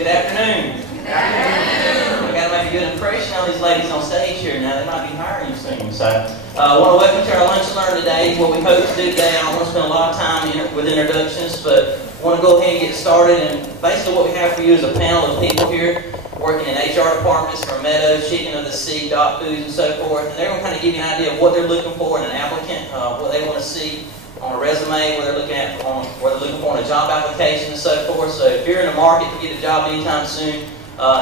Good afternoon. Good afternoon. We've got to make a good impression on these ladies on stage here. Now, they might be hiring you soon. So, I want to welcome to our Lunch and Learn today. What we hope to do today, I don't want to spend a lot of time with introductions, but I want to go ahead and get started. And basically what we have for you is a panel of people here working in HR departments from Meadows, Chicken of the Sea, Dot Foods, and so forth. And they're going to kind of give you an idea of what they're looking for in an applicant, what they want to see on a resume, what they're looking at what they're looking for in a job application, and so forth. So if you're in the market to get a job anytime soon,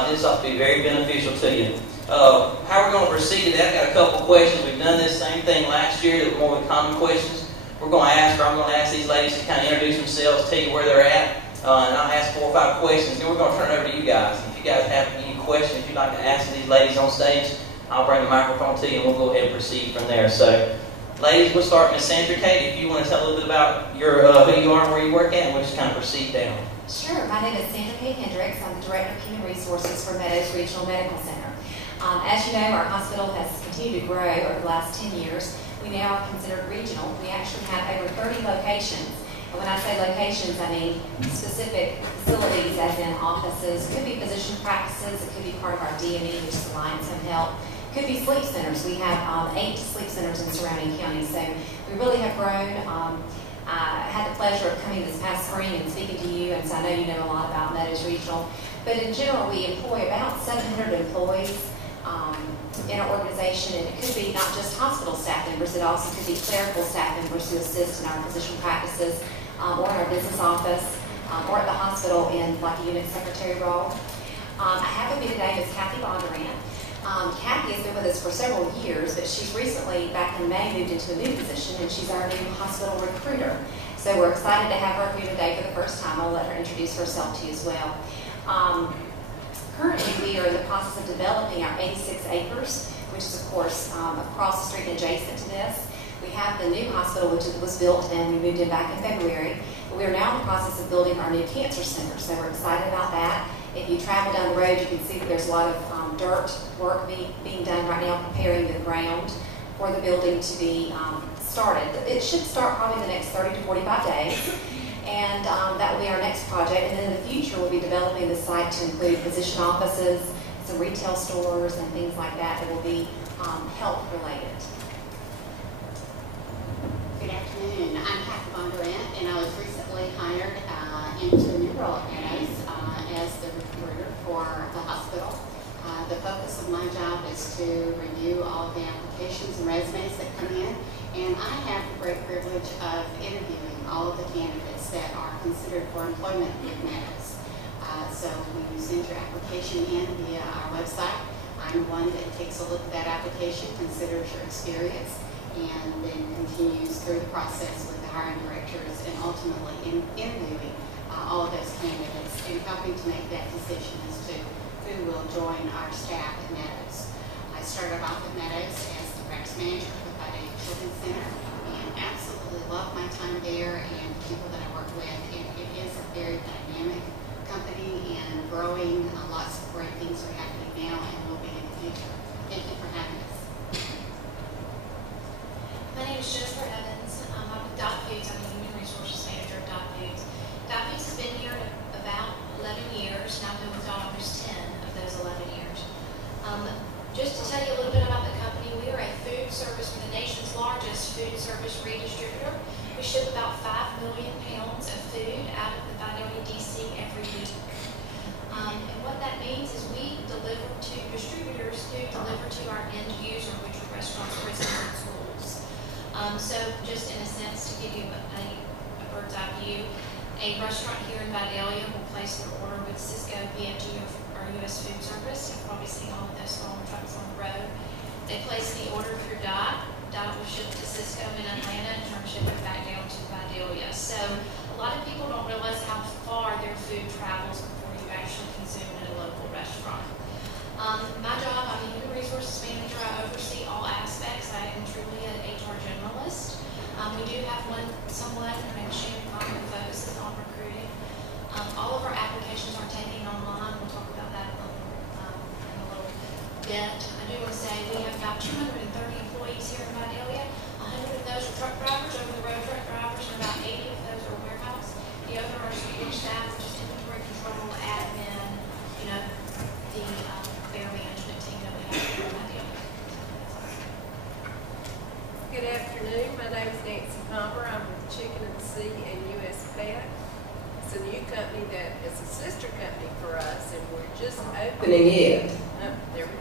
this ought to be very beneficial to you. How we're going to proceed today, I've got a couple questions. We've done this same thing last year, that were more common questions. I'm going to ask these ladies to kind of introduce themselves, tell you where they're at, and I'll ask 4 or 5 questions. Then we're going to turn it over to you guys. If you guys have any questions you'd like to ask these ladies on stage, I'll bring the microphone to you and we'll go ahead and proceed from there. So, ladies, we'll start with Ms. Sandra. Kate, if you want to tell a little bit about your who you are and where you work at, and we'll just kind of proceed down. Sure. My name is Sandra Hendrix. I'm the Director of Human Resources for Meadows Regional Medical Center. As you know, our hospital has continued to grow over the last 10 years. We now are considered regional. We actually have over 30 locations. And when I say locations, I mean specific facilities, as in offices. It could be physician practices. It could be part of our DME, which is Alliance Home Health. Could be sleep centers. We have 8 sleep centers in surrounding counties, so we really have grown. I had the pleasure of coming this past spring and speaking to you, and so I know you know a lot about Meadows Regional. But in general, we employ about 700 employees in our organization, and it could be not just hospital staff members, it also could be clerical staff members who assist in our physician practices, or in our business office, or at the hospital in like a unit secretary role. I have with me today Ms. Bondurant. Kathy has been with us for several years, but she's recently, back in May, moved into a new position, and she's our new hospital recruiter. So we're excited to have her here today for the first time. I'll let her introduce herself to you as well. Currently, we are in the process of developing our 86 acres, which is, of course, across the street and adjacent to this. We have the new hospital, which was built, and we moved in back in February. We are now in the process of building our new cancer center, so we're excited about that. If you travel down the road, you can see that there's a lot of dirt work being done right now, preparing the ground for the building to be started. It should start probably in the next 30 to 45 days, and that will be our next project. And then in the future, we'll be developing the site to include physician offices, some retail stores, and things like that that will be health-related. Good afternoon. I'm Kathy Bondurant, and I was recently hired into a new role at Meadows as the recruiter for the hospital. The focus of my job is to review all of the applications and resumes that come in, and I have the great privilege of interviewing all of the candidates that are considered for employment with Meadows. So when you send your application in via our website, I'm one that takes a look at that application, considers your experience, and then continues through the process with the hiring directors and ultimately interviewing all of those candidates and helping to make that decision as to who will join our staff at Meadows. I started off at Meadows as the practice manager for the Children's Center and absolutely love my time there and the people that I work with. And it is a very dynamic company and growing. Lots of great things are happening now and will be in the future. Thank you for having us. My name is Jennifer Evans. I'm with Dot Foods. I'm the Human Resources Manager of Dot Foods. Dot Foods has been here about 11 years, and I've been with Dot almost 10 of those 11 years. Just to tell you a little bit about the company, we are a food service, we're the nation's largest food service redistributor. We ship about 5 million pounds of food out of the Vidalia DC every week. And what that means is we deliver to distributors who deliver to our end user, which are restaurants, prisons, and schools. So just in a sense, to give you a bird's eye view, a restaurant here in Vidalia will place their order with Cisco PFG or US Food Service. You've probably seen all of those long trucks on the road. They place the order through Dot. Dot will ship to Cisco in Atlanta and turn ship it back down to Vidalia. So a lot of people don't realize how far their food travels before you actually consume it in a local restaurant. My job, I'm the Human Resources Manager. I oversee all aspects. I am truly an HR generalist. We do have someone, her name is Sandra, who focuses on recruiting. All of our applications are taken online. We'll talk about that in a little bit. I do want to say we have about 230 employees here in Vidalia. 100 of those are truck drivers, over-the-road truck drivers, and about 80 of those are warehouse. The other are support staff, which is inventory control, admin, company that is a sister company for us, and we're just opening it. Oh, there we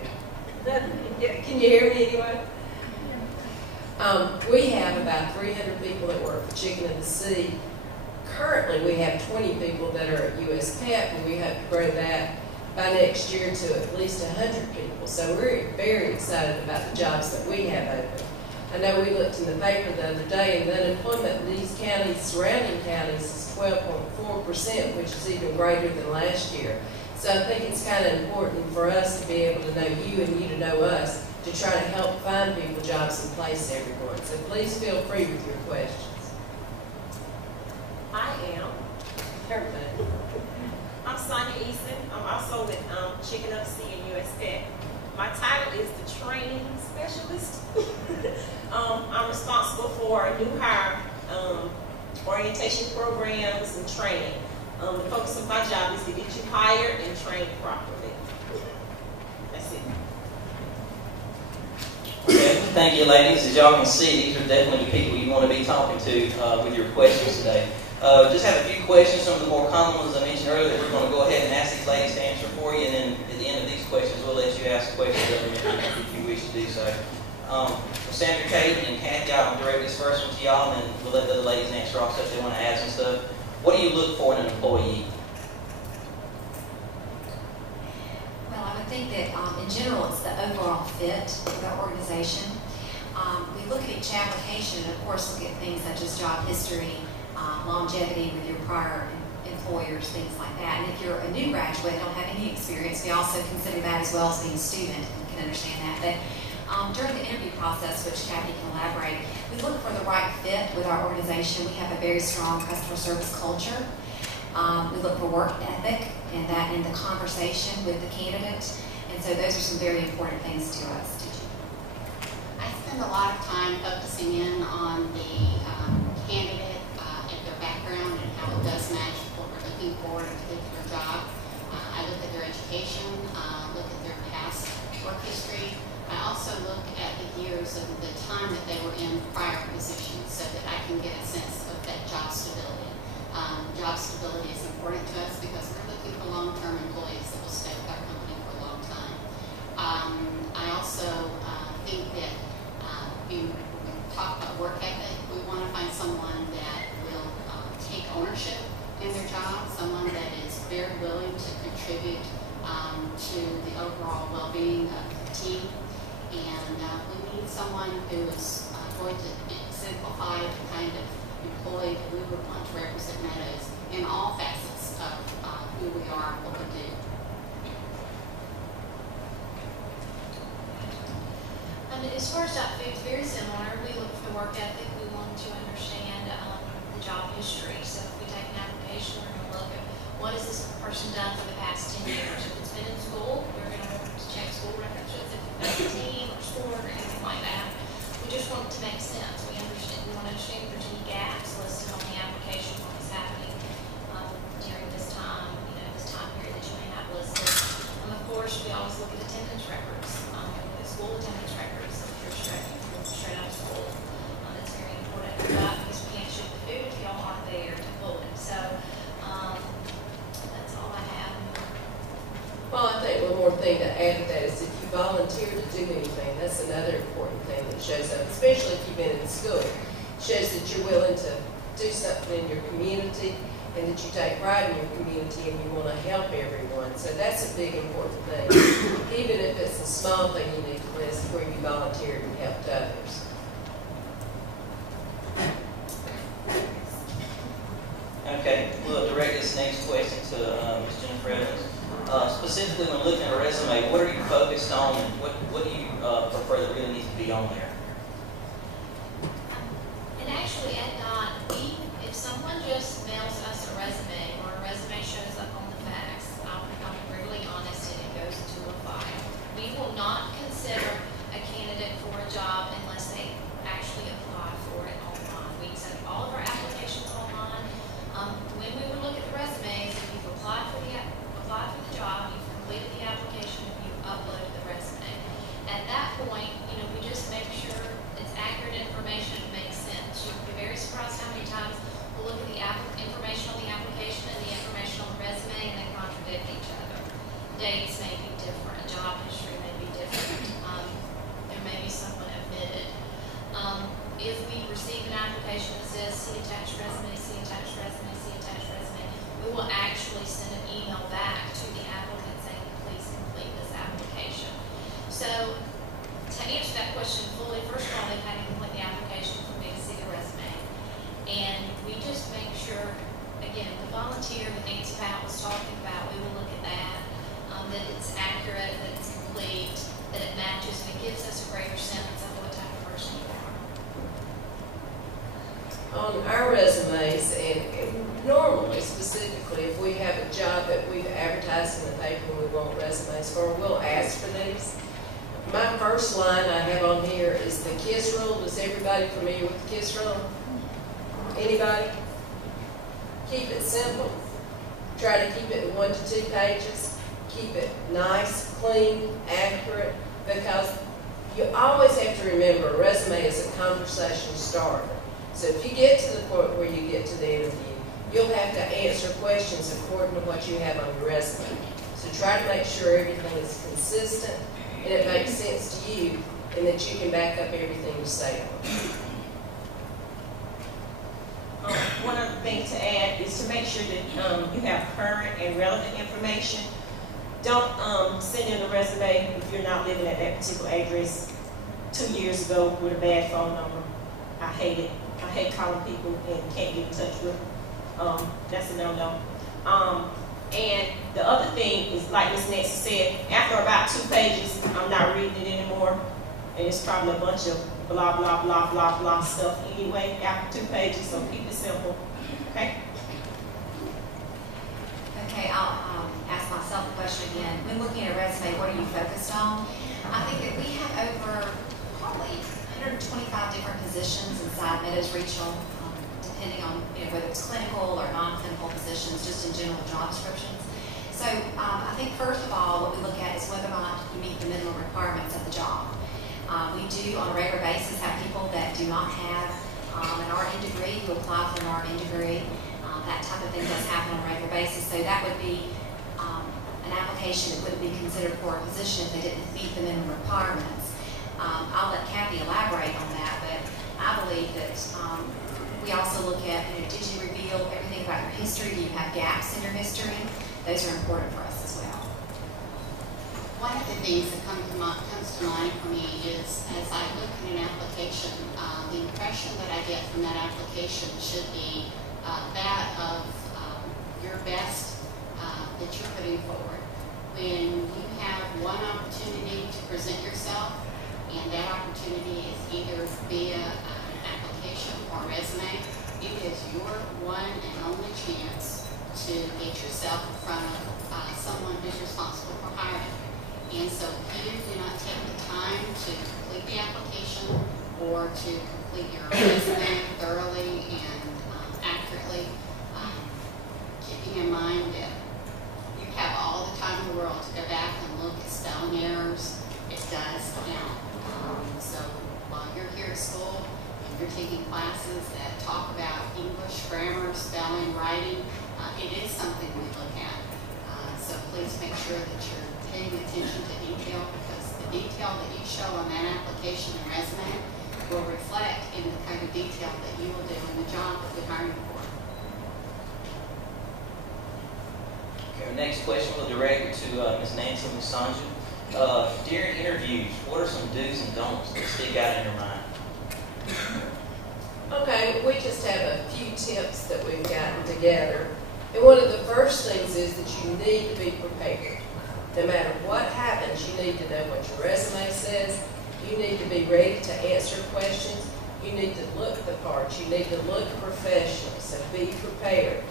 go. Yeah, can you hear me anyway? We have about 300 people that work for Chicken of the Sea. Currently, we have 20 people that are at US PEP, and we hope to grow that by next year to at least 100 people. So we're very excited about the jobs that we have open. I know we looked in the paper the other day, and the unemployment in these counties, surrounding counties, is 12.4%, which is even greater than last year. So I think it's kind of important for us to be able to know you and you to know us, to try to help find people jobs and place everyone. So please feel free with your questions. I am. Everybody. I'm Sonja Eason. I'm also with Chicken of the Sea and US Pet. My title is the training specialist. I'm responsible for new hire orientation programs and training. The focus of my job is to get you hired and trained properly. That's it. Okay, thank you, ladies. As y'all can see, these are definitely the people you want to be talking to with your questions today. Just have a few questions, some of the more common ones I mentioned earlier that we're going to go ahead and ask these ladies to answer for you, and then at the end of these questions, we'll let you ask questions of them if you wish to do so. Sandra, Kate, and Kathy, I'll direct this first one to y'all, and then we'll let the other ladies answer also if they want to add some stuff. What do you look for in an employee? Well, I would think that in general it's the overall fit of the organization. We look at each application and of course look at things such as job history, longevity with your prior employers, things like that. And if you're a new graduate and don't have any experience, we also consider that as well as being a student and can understand that. But during the interview process, which Kathy can elaborate, we look for the right fit with our organization. We have a very strong customer service culture. We look for work ethic and that in the conversation with the candidate. And so those are some very important things to us. I spend a lot of time focusing in on the candidate and their background and how it does match what we're looking for in a particular job. I look at their education, look at their past work history. I also look at the years of the time that they were in prior positions so that I can get a sense of that job stability. Job stability is important to us because we're looking for long-term employees that will stay with our company for a long time. I also think that when we talk about work ethic, we want to find someone that will take ownership in their job, someone that is very willing to contribute to the overall well-being of the team. And we need someone who is going to exemplify the kind of employee that we would want to represent Meadows in all facets of who we are and what we do. As far as job foods, very similar. We look for the work ethic. We want to understand the job history. So if we take an application, we're going to look at what has this person done for the past 10 years. If it's been in school, we're going to check school records. If it's been a team or sport or anything like that. We just want it to make sense. We want to understand if there's any gaps listed on the application, what is happening during this time, this time period that you may have listed. Of course, we always look at attendance records, look at school attendance records if you're straight out of school. That's very important for that because we can't ship the food if y'all aren't there to pull it. So that's all I have. Well, I think one more thing to add to that is if you volunteer to do anything, that's another important thing that shows up, especially if you've been in school. It shows that you're willing to do something in your community and that you take pride in your community and you want to help everyone. So that's a big important thing. Even if it's a small thing you need to list where you volunteered and helped others. Okay, we'll direct this next question to Ms. Jennifer Evans. Specifically, when looking at a resume, what are you focused on, and what do you prefer that really needs to be on there? And actually, at DOT, if someone just mails us a resume or a resume shows up on the fax, I'm brutally honest and it goes into a file. We will not consider a candidate for a job unless they actually apply for it online. We send all of our applications online. When we would look at the resumes, if you've applied for the job, you've completed the application, you've uploaded the resume. At that point, we just make sure will actually send an email back to the applicant saying, please complete this application. So to answer that question fully, first of all, they've had to complete the application for me to see the resume. And we just make sure, again, the volunteer that Nancy Pat was talking about, we will look at that, that it's accurate, that it's complete, that it matches, and it gives us a greater sense of what type of person you are. On our resumes, and normally, specifically, if we have a job that we've advertised in the paper and we want resumes for, we'll ask for these. My first line I have on here is the KISS rule. Is everybody familiar with the KISS rule? Anybody? Keep it simple. Try to keep it 1 to 2 pages. Keep it nice, clean, accurate, because you always have to remember a resume is a conversation starter. So if you get to the point where you get to the interview, you'll have to answer questions according to what you have on your resume. So try to make sure everything is consistent and it makes sense to you and that you can back up everything you say on it. One other thing to add is to make sure that you have current and relevant information. Don't send in a resume if you're not living at that particular address 2 years ago with a bad phone number. I hate it. I hate calling people and can't get in touch with them. That's a no-no. And the other thing is, like Ms. Nancy said, after about 2 pages, I'm not reading it anymore. And it's probably a bunch of blah, blah, blah, blah, blah stuff anyway after 2 pages, so keep it simple. Okay? Okay, I'll ask myself a question again. When looking at a resume, what are you focused on? I think that we have over probably 125 different positions inside Meadows Regional, depending on whether it's clinical or non-clinical positions, just in general job descriptions. So I think first of all, what we look at is whether or not you meet the minimum requirements of the job. We do on a regular basis have people that do not have an RN degree who apply for an RN degree. That type of thing does happen on a regular basis. So that would be an application that wouldn't be considered for a position if they didn't meet the minimum requirements. I'll let Kathy elaborate on that, but I believe that we also look at, did you reveal everything about your history? Do you have gaps in your history? Those are important for us as well. One of the things that comes to mind for me is, as I look at an application, the impression that I get from that application should be that of your best that you're putting forward. When you have one opportunity to present yourself, and that opportunity is either via an application or resume, it is your one and only chance to get yourself in front of someone who's responsible for hiring. And so if you do not take the time to complete the application or to complete your resume thoroughly and accurately, keeping in mind that you have all the time in the world to go back and look at spelling errors, it does count. So while you're here at school and you're taking classes that talk about English, grammar, spelling, writing, it is something we look at. So please make sure that you're paying attention to detail, because the detail that you show on that application and resume will reflect in the kind of detail that you will do in the job that we're hiring for. Okay, our next question will direct it to Ms. Nancy and Ms. Sonja. During interviews, what are some do's and don'ts that stick out in your mind? Okay, we just have a few tips that we've gotten together. And one of the first things is that you need to be prepared. No matter what happens, you need to know what your resume says. You need to be ready to answer questions. You need to look the part. You need to look professional, so be prepared.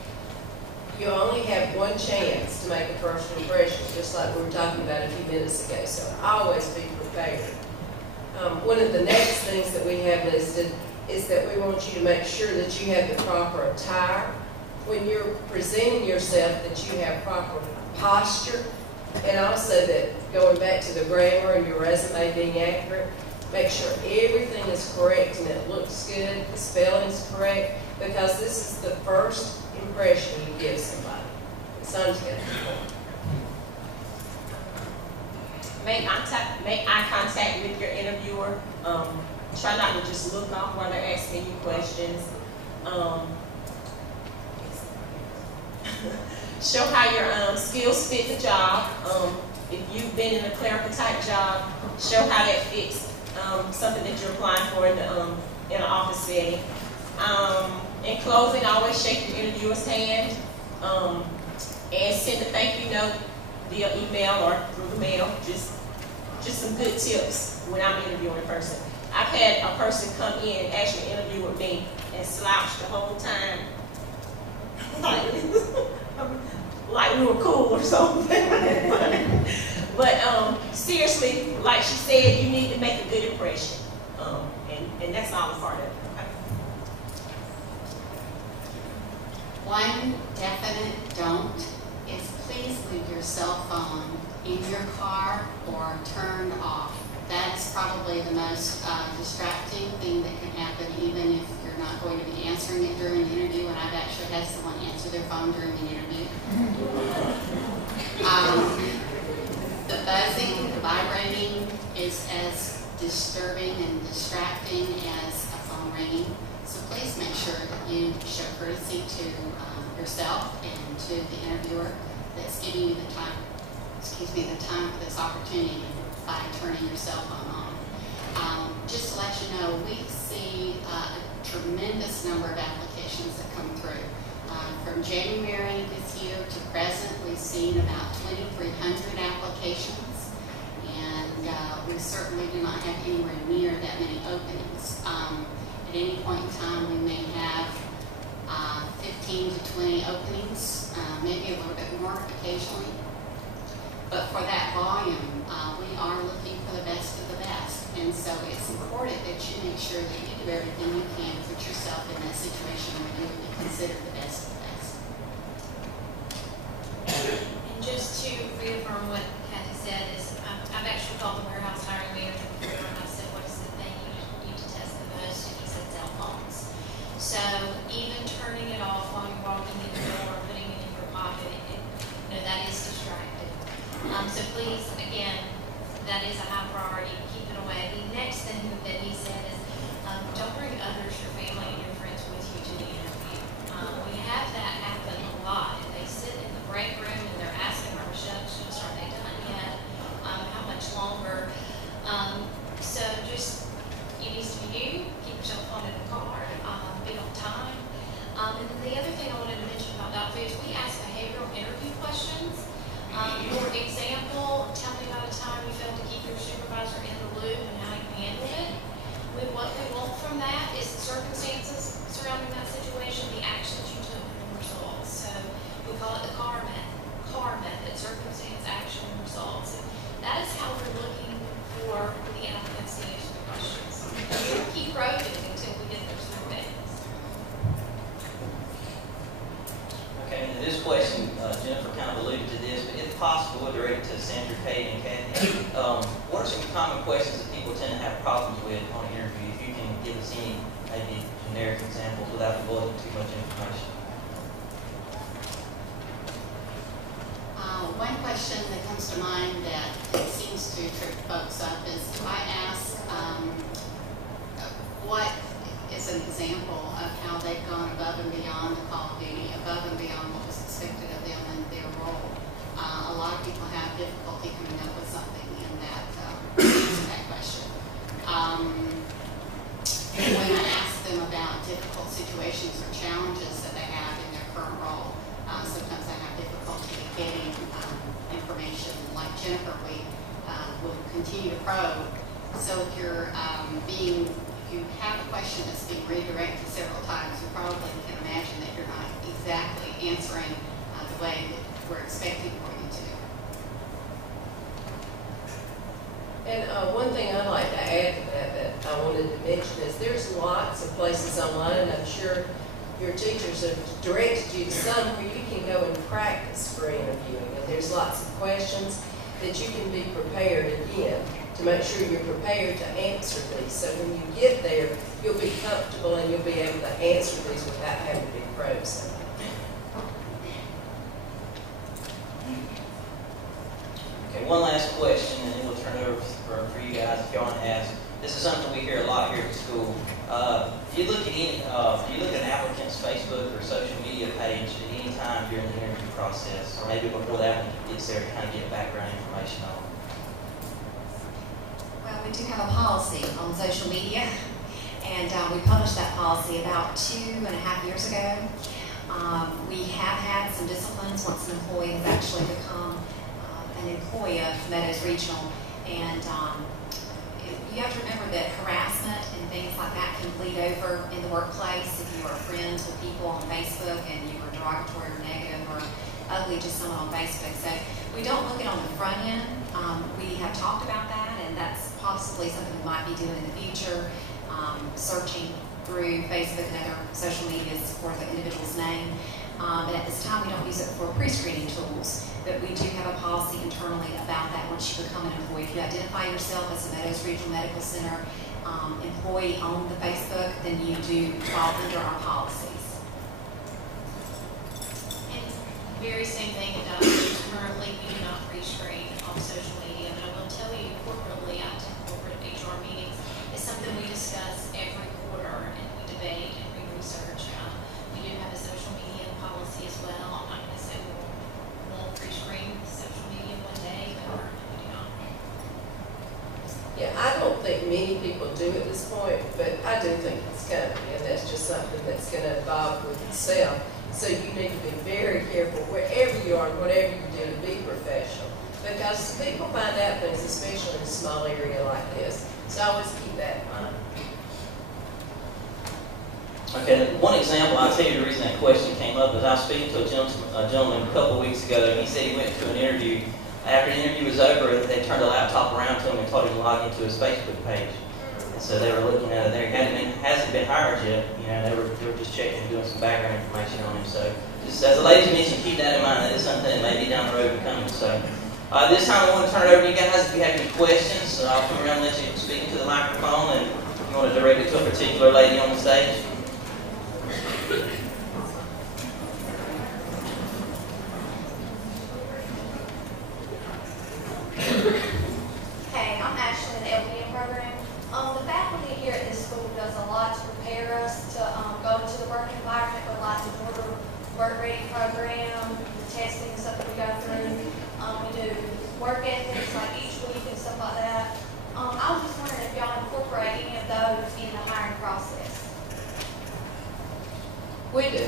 You only have one chance to make a first impression, just like we were talking about a few minutes ago, so always be prepared. One of the next things that we have listed is that we want you to make sure that you have the proper attire. When you're presenting yourself, that you have proper posture, and also that, going back to the grammar and your resume being accurate, make sure everything is correct and it looks good, the spelling's correct, because this is the first impression you give somebody. Sonja's got Make eye contact with your interviewer. Try not to just look off while they're asking you questions. show how your skills fit the job. If you've been in a clerical type job, show how that fits something that you're applying for in an office setting. In closing, always shake your interviewer's hand and send a thank you note via email or through the mail. Just some good tips when I'm interviewing a person. I've had a person come in and actually interview with me and slouch the whole time. Like we were cool or something. But seriously, like she said, you need to make a good impression. And that's all a part of it. Okay? One definite don't is please leave your cell phone in your car or turned off. That's probably the most distracting thing that can happen, even if you're not going to be answering it during the interview. And I've actually had someone answer their phone during the interview. The buzzing, the vibrating is as disturbing and distracting as a phone ringing. So please make sure that you show courtesy to yourself and to the interviewer that's giving you the time for this opportunity by turning your cell phone on. Just to let you know, we see a tremendous number of applications that come through. From January this year to present, we've seen about 2,300 applications, and we certainly do not have anywhere near that many openings. At any point in time, we may have 15 to 20 openings, maybe a little bit more occasionally. But for that volume, we are looking for the best of the best. And so it's important that you make sure that you do everything you can to put yourself in that situation where you will be considered the best of the best. And just to reaffirm what Kathy said is, I've actually called the warehouse hiring manager before and I said, what is the thing you need to test the most? And he said cell phones. So even turning it off while you're walking in the door or putting it in your pocket, that is distracting. So please, again, that is a high priority. Keep it away. The next thing that he said is, don't bring others, your family, and your friends with you to the interview. We have that happen a lot. They sit in the break room and they're asking our receptionist, are they done yet? How much longer? So just, it needs to be you. Keep your cell phone in the car. Be on time. And then the other thing I wanted to mention about Dr. is we ask behavioral interview questions. For example, tell me about a time you failed to keep your supervisor in the loop and how you handled it. What we want from that is the circumstances surrounding that situation, the actions you took, and the results. So we call it the CAR method, circumstance, action, and results. And that is how we're looking for the applicants to answer the questions. We'll keep probing until we get those surveys. Okay, and this question, Jennifer kind of alluded to this, but if possible, we'll direct it to Sandra, Kate, and Kathy. What are some common questions that people tend to have problems with on an interview? If you can give us any maybe generic examples without divulging too much information. One question that comes to mind that it seems to trip folks up is I ask what is an example of how they've gone above and beyond the call of duty, above and beyond what was expected of them in their role. A lot of people have difficulty coming up with something in that question. When I ask them about difficult situations or challenges that they have in their current role, sometimes I have difficulty getting information. Like Jennifer, we will continue to probe. So if you're if you have a question that's being redirected several times, you probably can imagine that you're not exactly answering the way that we're expecting for you to. And one thing I'd like to add to that I wanted to mention is there's lots of places online, and I'm sure your teachers have directed you to some where you can go and practice for interviewing. And there's lots of questions that you can be prepared again to make sure you're prepared to answer these. So when you get there, you'll be comfortable and you'll be able to answer these without having to be frozen. Okay, one last question, and then we'll turn it over for you guys if y'all want to ask. This is something we hear a lot here at school. If you look at an applicant's Facebook or social media media page at any time during the interview process, or maybe before the applicant gets there to kind of get background information on? Well, we do have a policy on social media, and we published that policy about 2.5 years ago. We have had some disciplines once an employee has actually become an employee of Meadows Regional, and you have to remember that harassment and things like that can bleed over in the workplace. If you are friends with people on Facebook and you are derogatory or negative or ugly to someone on Facebook. So we don't look at it on the front end. We have talked about that, and that's possibly something we might be doing in the future, searching through Facebook and other social medias for the individual's name. And at this time, we don't use it for pre-screening tools, but we do have a policy internally about that once you become an employee. If you identify yourself as a Meadows Regional Medical Center employee on the Facebook, then you do fall under our policies. And very same thing about currently we do not pre-screen on social media, but I will tell you corporately, I attend corporate HR meetings. It's something we discuss every quarter and we debate and we research. We do have a social media policy as well. I'm not going to say we'll pre-screen social media one day, but we do not. Yeah, I don't think many people do at this point, but I do think it's coming, and that's just something that's going to evolve with itself. So you need to be very careful wherever you are, whatever you do, to be professional. Because people find out things, especially in a small area like this. So always keep that in mind. Okay, one example, I'll tell you the reason that question came up is I was speaking to a gentleman a couple of weeks ago, and he said he went to an interview. After the interview was over, they turned the laptop around to him and told him to log into his Facebook page. And so they were looking at it there. He hasn't been hired yet. You know, they were just checking and doing some background information on him. So just as the ladies mentioned, keep that in mind. That is something that may be down the road coming. So this time I want to turn it over to you guys. If you have any questions, I'll come around and let you speak into the microphone, and if you want to direct it to a particular lady on the stage. Hey, I'm Ashley in the LPN program. The faculty here at this school does a lot to prepare us to go into the work environment, with like the border work ready program, the testing and stuff that we go through. We do work ethics like each week and stuff like that. I was just wondering if y'all incorporate any of those in the hiring process. We do.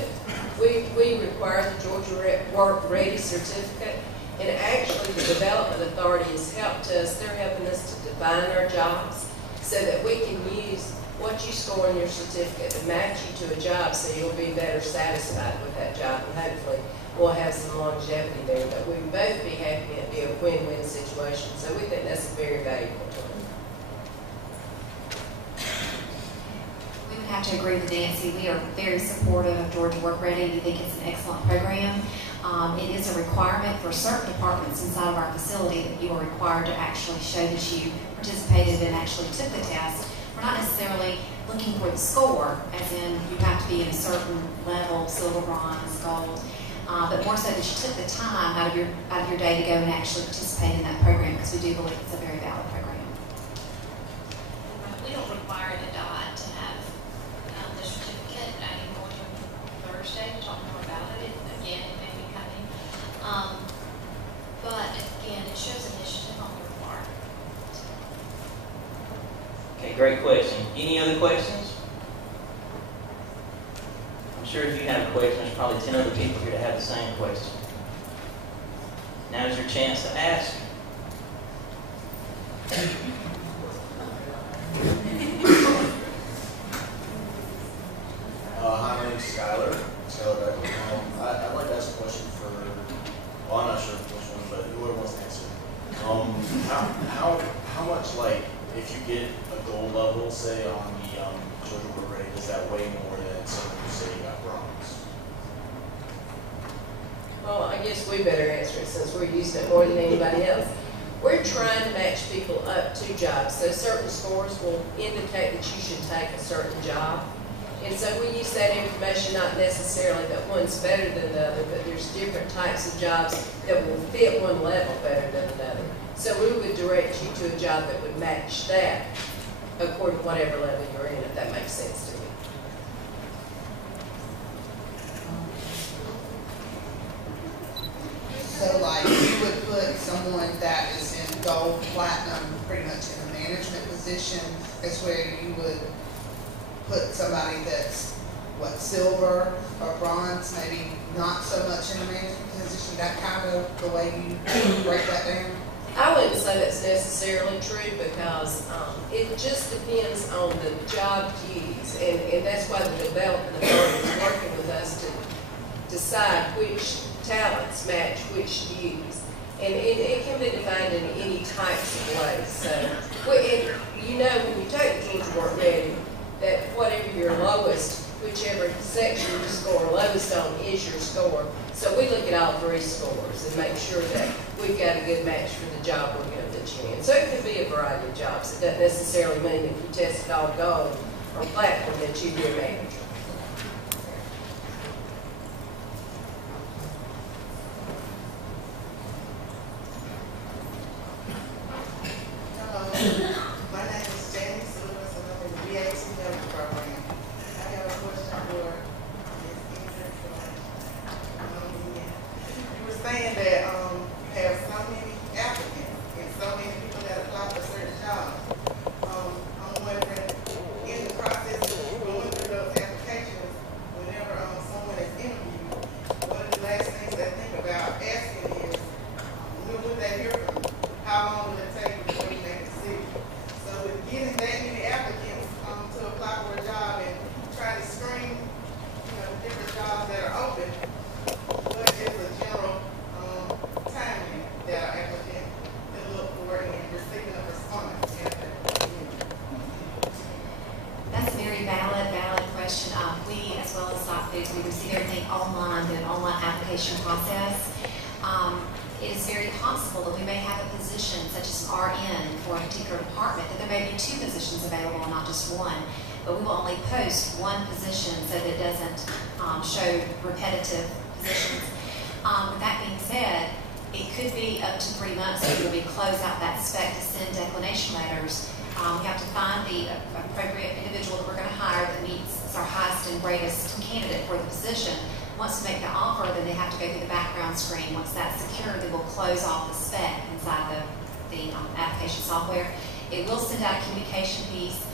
We require the Georgia Work Ready certificate, and actually the Development Authority has helped us. They're helping us to define our jobs so that we can use what you score in your certificate to match you to a job, so you'll be better satisfied with that job, and hopefully we'll have some longevity there. But we would both be happy and be a win-win situation, so we think that's very valuable to them. We would have to agree with Nancy. We are very supportive of Georgia Work Ready. We think it's an excellent program. It is a requirement for certain departments inside of our facility that you are required to actually show that you participated and actually took the test. We're not necessarily looking for the score, as in you have to be in a certain level, silver, bronze, gold, but more so that you took the time out of your day to go and actually participate in that program, because we do believe it's a very valid program. We don't require the DOT to have the certificate. I can go to Thursday to talk more about it. Again, it may be coming. But again, it shows initiative on their part. Okay, great question. Any other questions? I'm sure if you have a question, there's probably 10 other people here that have the same question. Now is your chance to ask. Hi, my name is Skylar Beckman. I'd like to ask a question for, well, I'm not sure which one, but whoever wants to answer. How much, like, if you get a gold level, say, on the Georgia Work Ready, does that weigh more than someone who say you got bronze? Well, I guess we better answer it since we're using it more than anybody else. We're trying to match people up to jobs. So certain scores will indicate that you should take a certain job. And so we use that information, not necessarily that one's better than the other, but there's different types of jobs that will fit one level better than another. So we would direct you to a job that would match that according to whatever level you're in, if that makes sense to you. someone that is in gold, platinum, pretty much in a management position. That's where you would put somebody that's, what, silver or bronze, maybe not so much in a management position, that kind of the way you break that down? I wouldn't say that's necessarily true because it just depends on the job duties, and that's why the development authority is working with us to decide which talents match which duties. And it can be defined in any types of ways. So, you know, when you take the Georgia Work Ready, that whatever your lowest, whichever section you score lowest on is your score. So we look at all three scores and make sure that we've got a good match for the job we're going to put you in. So it could be a variety of jobs. It doesn't necessarily mean if you tested all gold or platinum that you'd be a manager. My name is Jamie Silvers, and I'm in the VA program. I have a question for Ms. Hendrix. You were saying that you have so many applicants and so many people that apply for certain jobs. I'm wondering, in the process of going through those applications, whenever someone is interviewed, one of the last things they think about asking is, when would they hear from you? How long will it take before you make a decision? So with getting that many applicants to apply for a job and try to screen, different jobs that are open, what is the general time limit that our applicant can look for and receiving a response after? That's a very valid question. We, as well as Southeastern, we receive everything online through an online application process. It is very possible that we may have a position, such as an RN for a particular department, that there may be two positions available and not just one. But we will only post one position so that it doesn't show repetitive positions. With that being said, it could be up to 3 months before we close out that spec to send declination letters. We have to find the appropriate individual that we're going to hire that meets our highest and greatest candidate for the position. Once we make the offer, then they have to go through the background screen. Once that's secure, then we'll close off the spec inside the application software. It will send out a communication piece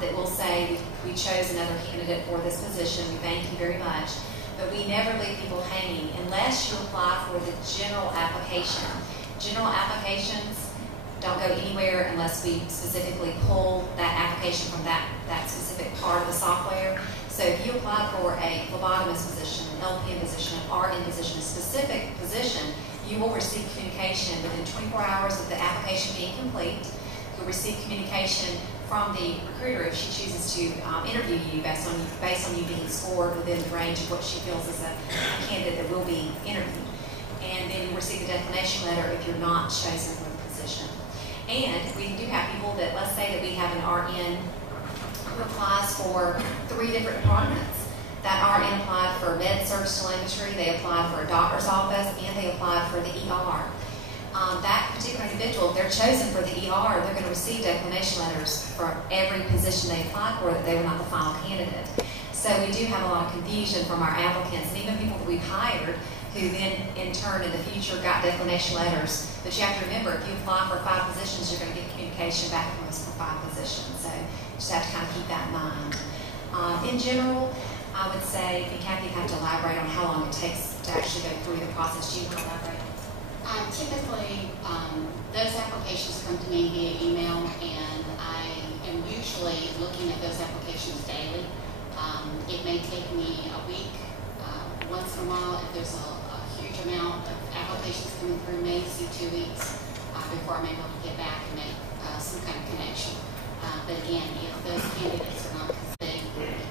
that will say, we chose another candidate for this position. We thank you very much. But we never leave people hanging unless you apply for the general application. General applications don't go anywhere unless we specifically pull that application from that specific part of the software. So if you apply for a phlebotomist position, an LPN position, an RN position, a specific position, you will receive communication within 24 hours of the application being complete. You'll receive communication from the recruiter if she chooses to interview you based on you being scored within the range of what she feels is a candidate that will be interviewed. And then you'll receive a declination letter if you're not chosen for the position. And we do have people that, let's say that we have an RN who applies for 3 different departments. That RN applied for med-surg telemetry, they applied for a doctor's office, and they applied for the ER. That particular individual, if they're chosen for the ER, they're going to receive declination letters for every position they applied for that they were not the final candidate. So we do have a lot of confusion from our applicants, and even people that we've hired who then in turn in the future got declination letters. But you have to remember, if you apply for 5 positions, you're going to get communication back from us for 5 positions. So you just have to kind of keep that in mind. In general, I would say, and Kathy, you have to elaborate on how long it takes to actually go through the process. Do you want to elaborate? Typically, those applications come to me via email, and I am usually looking at those applications daily. It may take me a week. Once in a while, if there's a huge amount of applications coming through, maybe 2 weeks before I'm able to get back and make some kind of connection. But again, if those candidates are not complete,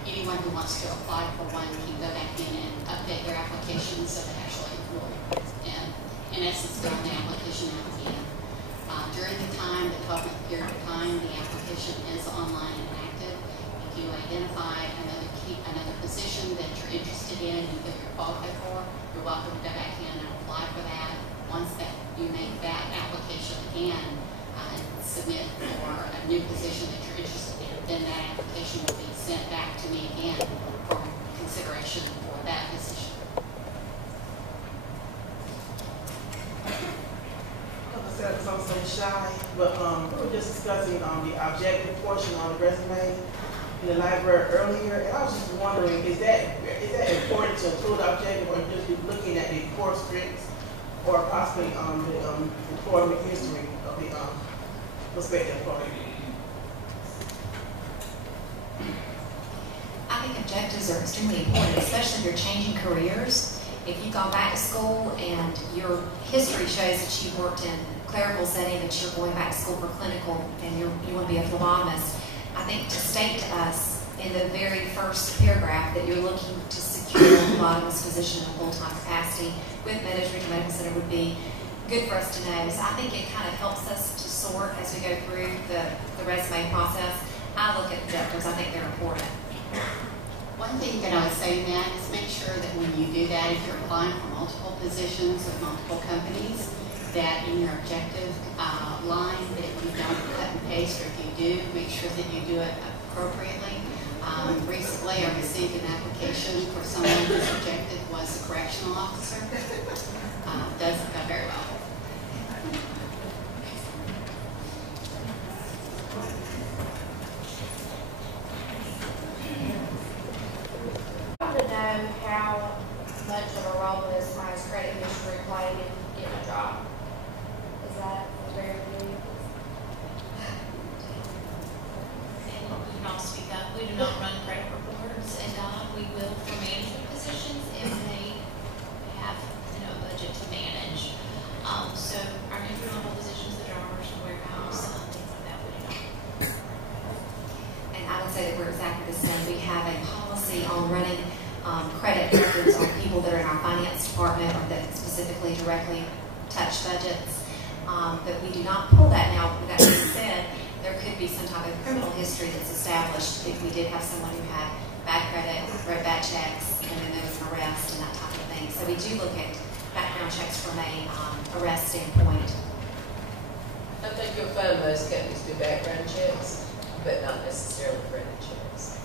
anyone who wants to apply for one can go back in and update their application so they actually employ. And in essence, fill the application out again. During the time, the 12-month period of time, the application is online and active. If you identify another position that you're interested in and that you're qualified for, you're welcome to go back in and apply for that. Once that you make that application again and submit for a new position that you're interested in, then that application will be sent back to me again for consideration for that position. Hello, myself because I'm so shy, but we were just discussing the objective portion on the resume in the library earlier, and I was just wondering, is that important to include objective, or just be looking at the core strengths, or possibly the employment history of the prospective employee? I think objectives are extremely important, especially if you're changing careers. If you've gone back to school and your history shows that you worked in a clerical setting, that you're going back to school for clinical and you want to be a phlebotomist, I think to state to us in the very first paragraph that you're looking to secure a phlebotomist position in a full-time capacity with Meadows Regional Medical Center would be good for us to know. So I think it kind of helps us to sort as we go through the resume process. I look at objectives. I think they're important. One thing that I would say, Matt, is make sure that when you do that, if you're applying for multiple positions with multiple companies, that in your objective line, that you don't cut and paste, or if you do, make sure that you do it appropriately. Recently, I received an application for someone whose objective was a correctional officer. Doesn't go very well. I want to know how much of a role this my credit history played in getting a job. Is that very big? And you can all speak up. We do not run credit reports, and we will for management positions if they have a budget to manage. So our entry-level positions, the drivers, the warehouse, things like that, we do not. And I would say that we're exactly the same. We have a policy on running credit records on people that are in our finance department or that specifically directly touch budgets. But we do not pull that now. With that being said, there could be some type of criminal history that's established if we did have someone who had bad credit, wrote bad checks, and then there was an arrest and that type of thing. So we do look at background checks from a arrest standpoint. I think you'll find most companies do background checks, but not necessarily credit checks.